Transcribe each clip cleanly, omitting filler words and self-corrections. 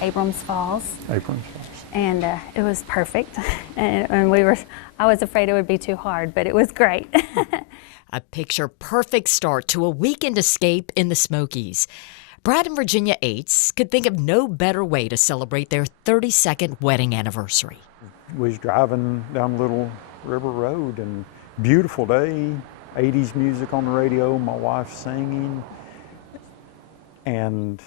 Abrams Falls. Abrams Falls. And it was perfect. and I was afraid it would be too hard, but it was great. A picture-perfect start to a weekend escape in the Smokies. Brad and Virginia Aytes could think of no better way to celebrate their 32nd wedding anniversary. We was driving down Little River Road, and beautiful day, 80s music on the radio, my wife singing, and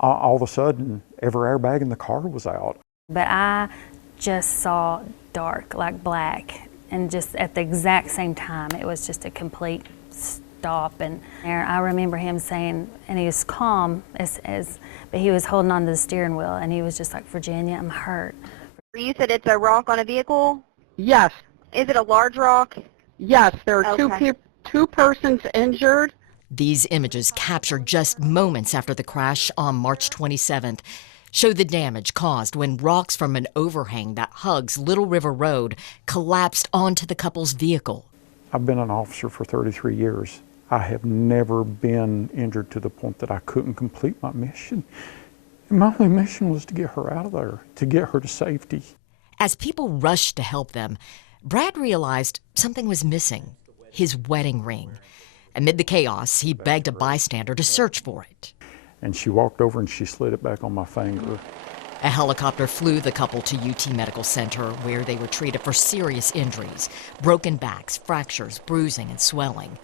all of a sudden, every airbag in the car was out. But I just saw dark, like black, and just at the exact same time, it was just a complete stop. And I remember him saying, and he was calm, but he was holding on to the steering wheel, and he was just like, Virginia, I'm hurt. You said it's a rock on a vehicle? Yes. Is it a large rock? Yes, there are two persons injured. These images, captured just moments after the crash on March 27th, show the damage caused when rocks from an overhang that hugs Little River Road collapsed onto the couple's vehicle. I've been an officer for 33 years. I have never been injured to the point that I couldn't complete my mission. My only mission was to get her out of there, to get her to safety. As people rushed to help them, Brad realized something was missing: his wedding ring. Amid the chaos, he begged a bystander to search for it. And she walked over and she slid it back on my finger. A helicopter flew the couple to UT Medical Center, where they were treated for serious injuries: broken backs, fractures, bruising, and swelling.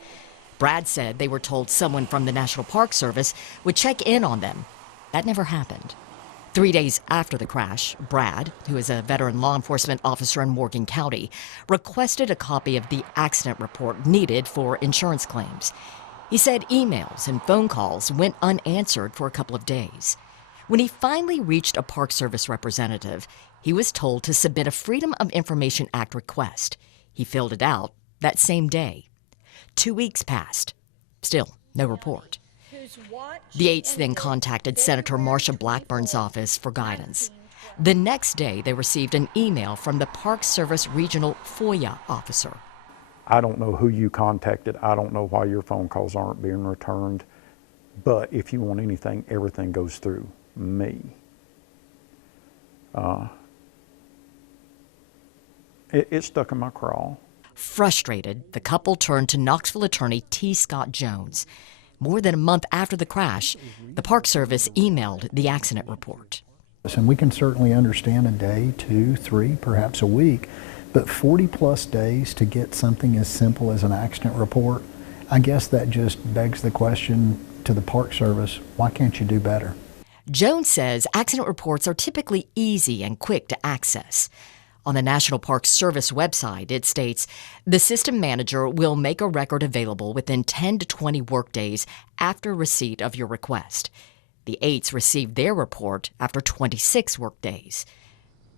Brad said they were told someone from the National Park Service would check in on them. That never happened. 3 days after the crash, Brad, who is a veteran law enforcement officer in Morgan County, requested a copy of the accident report needed for insurance claims. He said emails and phone calls went unanswered for a couple of days. When he finally reached a Park Service representative, he was told to submit a Freedom of Information Act request. He filled it out that same day. 2 weeks passed. Still, no report. The Aytes then contacted Senator Marsha Blackburn's office for guidance. The next day, they received an email from the Park Service Regional FOIA officer. I don't know who you contacted. I don't know why your phone calls aren't being returned. But if you want anything, everything goes through me. It stuck in my craw. Frustrated, the couple turned to Knoxville attorney T. Scott Jones. More than a month after the crash, the Park Service emailed the accident report. And we can certainly understand a day, 2, 3, perhaps a week, but 40-plus days to get something as simple as an accident report, I guess that just begs the question to the Park Service, why can't you do better? Jones says accident reports are typically easy and quick to access. On the National Park Service website, it states, the system manager will make a record available within 10 to 20 workdays after receipt of your request. The Aytes received their report after 26 workdays.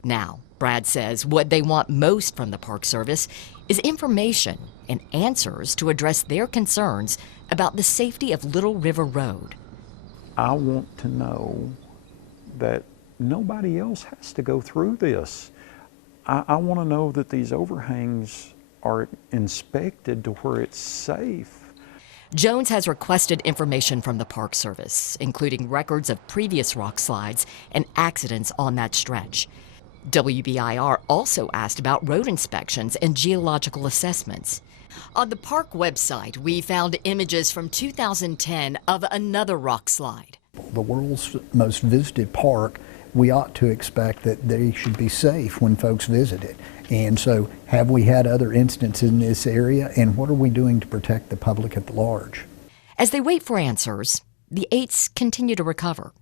Now, Brad says what they want most from the Park Service is information and answers to address their concerns about the safety of Little River Road. I want to know that nobody else has to go through this. I want to know that these overhangs are inspected to where it's safe. Jones has requested information from the Park Service, including records of previous rock slides and accidents on that stretch. WBIR also asked about road inspections and geological assessments. On the park website, we found images from 2010 of another rock slide. The world's most visited park, we ought to expect that they should be safe when folks visit it. And so, have we had other instances in this area, and what are we doing to protect the public at large? As they wait for answers, the Aytes continue to recover.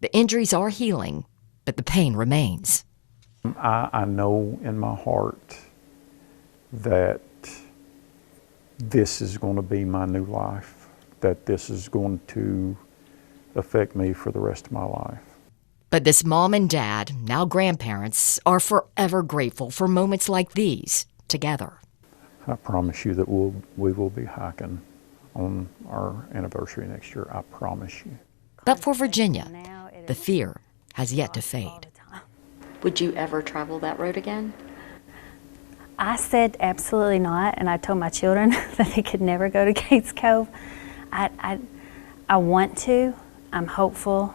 The injuries are healing, but the pain remains. I know in my heart that this is going to be my new life, that this is going to affect me for the rest of my life. But this mom and dad, now grandparents, are forever grateful for moments like these together. I promise you that we will be hiking on our anniversary next year. I promise you. But for Virginia, the fear has yet to fade. Would you ever travel that road again? I said absolutely not, and I told my children that they could never go to Gates Cove. I want to. I'm hopeful.